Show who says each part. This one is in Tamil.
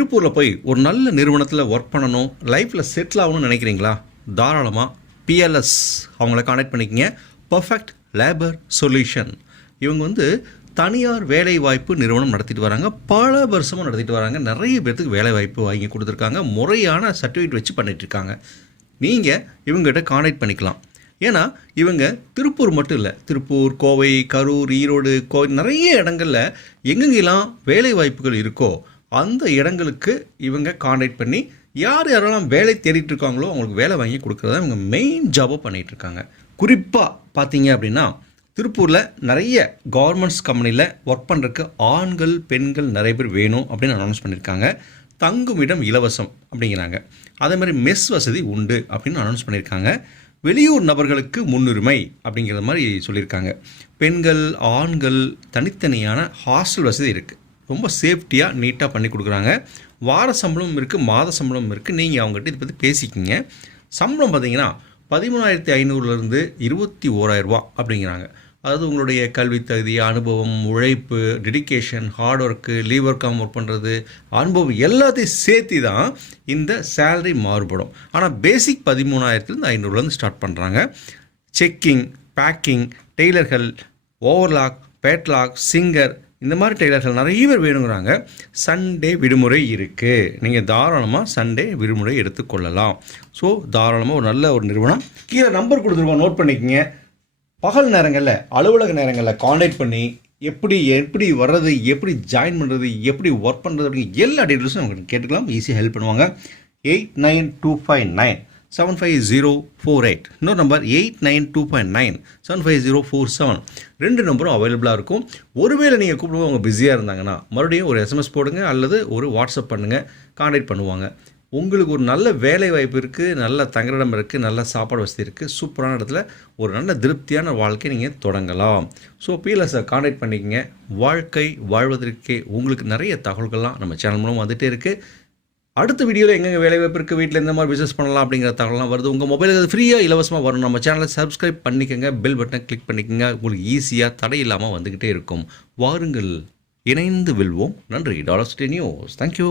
Speaker 1: திருப்பூரில் போய் ஒரு நல்ல நிறுவனத்தில் ஒர்க் பண்ணணும் லைஃப்பில் செட்டில் ஆகணும்னு நினைக்கிறீங்களா? தாராளமாக பிஎல்எஸ் அவங்கள கான்டாக்ட் பண்ணிக்கிங்க. பர்ஃபெக்ட் லேபர் சொல்யூஷன் இவங்க வந்து தனியார் வேலை வாய்ப்பு நிறுவனம் நடத்திட்டு வராங்க. பல வருஷமாக நடத்திட்டு வராங்க. நிறைய பேர்த்துக்கு வேலை வாய்ப்பு வாங்கி கொடுத்துருக்காங்க. முறையான சர்டிஃபிகேட் வச்சு பண்ணிகிட்ருக்காங்க இருக்காங்க. நீங்கள் இவங்ககிட்ட கான்டாக்ட் பண்ணிக்கலாம். ஏன்னா இவங்க திருப்பூர் மட்டும் இல்லை திருப்பூர் கோவை கரூர் ஈரோடு கோ நிறைய இடங்களில் எங்கெங்கெல்லாம் வேலை வாய்ப்புகள் இருக்கோ அந்த இடங்களுக்கு இவங்க கான்டாக்ட் பண்ணி யார் யாரெல்லாம் வேலை தேடிட்டு இருக்காங்களோ அவங்களுக்கு வேலை வாங்கி கொடுக்குறத இவங்க மெயின் ஜாபாக பண்ணிகிட்டு இருக்காங்க. குறிப்பாக பார்த்தீங்க அப்படின்னா திருப்பூரில் நிறைய கவர்மெண்ட்ஸ் கம்பெனியில் ஒர்க் பண்ணுறதுக்கு ஆண்கள் பெண்கள் நிறைய பேர் வேணும் அப்படின்னு அனௌன்ஸ் பண்ணியிருக்காங்க தங்கும் இடம் இலவசம் அப்படிங்கிறாங்க. அதே மாதிரி மெஸ் வசதி உண்டு அப்படின்னு அனௌன்ஸ் பண்ணியிருக்காங்க வெளியூர் நபர்களுக்கு முன்னுரிமை அப்படிங்கிற மாதிரி சொல்லியிருக்காங்க. பெண்கள் ஆண்கள் தனித்தனியான ஹாஸ்டல் வசதி இருக்குது ரொம்ப சேஃப்டியாக நீட்டாக பண்ணி கொடுக்குறாங்க. வார சம்பளம் இருக்குது மாத சம்பளம் இருக்குது நீங்கள் அவங்ககிட்ட இதை பற்றி பேசிக்கிங்க. சம்பளம் பார்த்தீங்கன்னா பதிமூணாயிரத்தி ஐநூறுலேருந்து இருபத்தி ஓராயிரரூபா அப்படிங்கிறாங்க. அதாவது உங்களுடைய கல்வி தகுதி அனுபவம் உழைப்பு டெடிகேஷன் ஹார்ட் ஒர்க்கு லீவ் ஒர்க்காக ஒர்க் பண்ணுறது அனுபவம் எல்லாத்தையும் சேர்த்து தான் இந்த சேலரி மாறுபடும். ஆனால் பேசிக் பதிமூணாயிரத்துலேருந்து ஐநூறுலேருந்து ஸ்டார்ட் பண்ணுறாங்க செக்கிங் பேக்கிங் டெய்லர்கள் ஓவர்லாக் பேட்லாக் சிங்கர் இந்த மாதிரி டெய்லர்கள் நிறைய பேர் வேணுங்கிறாங்க. சண்டே விடுமுறை இருக்குது நீங்கள் தாராளமாக சண்டே விடுமுறை எடுத்துக்கொள்ளலாம் ஸோ தாராளமாக ஒரு நல்ல ஒரு நிறுவனம். கீழே நம்பர் கொடுத்துருவோம். நோட் பண்ணிக்கோங்க. பகல் நேரங்களில் அலுவலக நேரங்களில் காண்டாக்ட் பண்ணி எப்படி எப்படி வர்றது எப்படி ஜாயின் பண்ணுறது எப்படி ஒர்க் பண்ணுறது அப்படிங்கிற எல்லா டீட்டெயில்ஸும் அவங்க கேட்டுக்கலாம். ஈஸியாக ஹெல்ப் பண்ணுவாங்க. Eight nine two five nine seven five zero four eight இன்னொரு number eight nine two point nine seven five zero four seven ரெண்டு நம்பரும் அவைலபிளாக இருக்கும். ஒருவேளை நீங்கள் கூப்பிடுவோம் அவங்க பிஸியாக இருந்தாங்கன்னா மறுபடியும் ஒரு எஸ்எம்எஸ் போடுங்க அல்லது ஒரு வாட்ஸ்அப் பண்ணுங்கள் காண்டாக்ட் பண்ணுவாங்க. உங்களுக்கு ஒரு நல்ல வேலை வாய்ப்பு இருக்குது நல்ல தங்குமிடம் இருக்குது நல்ல சாப்பாடு வசதி இருக்குது சூப்பரான இடத்துல ஒரு நல்ல திருப்தியான வாழ்க்கையை நீங்கள் தொடங்கலாம். ஸோ பிஎல்எஸை காண்டாக்ட் பண்ணிக்கங்க. வாழ்க்கை வாழ்வதற்கே உங்களுக்கு நிறைய தகவல்கள்லாம் நம்ம சேனல் மூலம் வந்துகிட்டே இருக்குது அடுத்த வீடியோவில் எங்கெங்கே வேலை வாய்ப்பு இருக்குது வீட்டில் எந்த மாதிரி பிஸ்னஸ் பண்ணலாம் அப்படிங்கிற தகவலாம் வருது. உங்கள் மொபைலுக்கு அது ஃப்ரீயாக இலவசமாக வரும் நம்ம சேனலை சப்ஸ்கிரைப் பண்ணிக்கோங்க பெல் பட்டனை கிளிக் பண்ணிக்கோங்க. உங்களுக்கு ஈஸியாக தடை இல்லாமல் வந்துக்கிட்டே இருக்கும். வாருங்கள். இணைந்து வெல்வோம். நன்றி. Dollar stay news thank you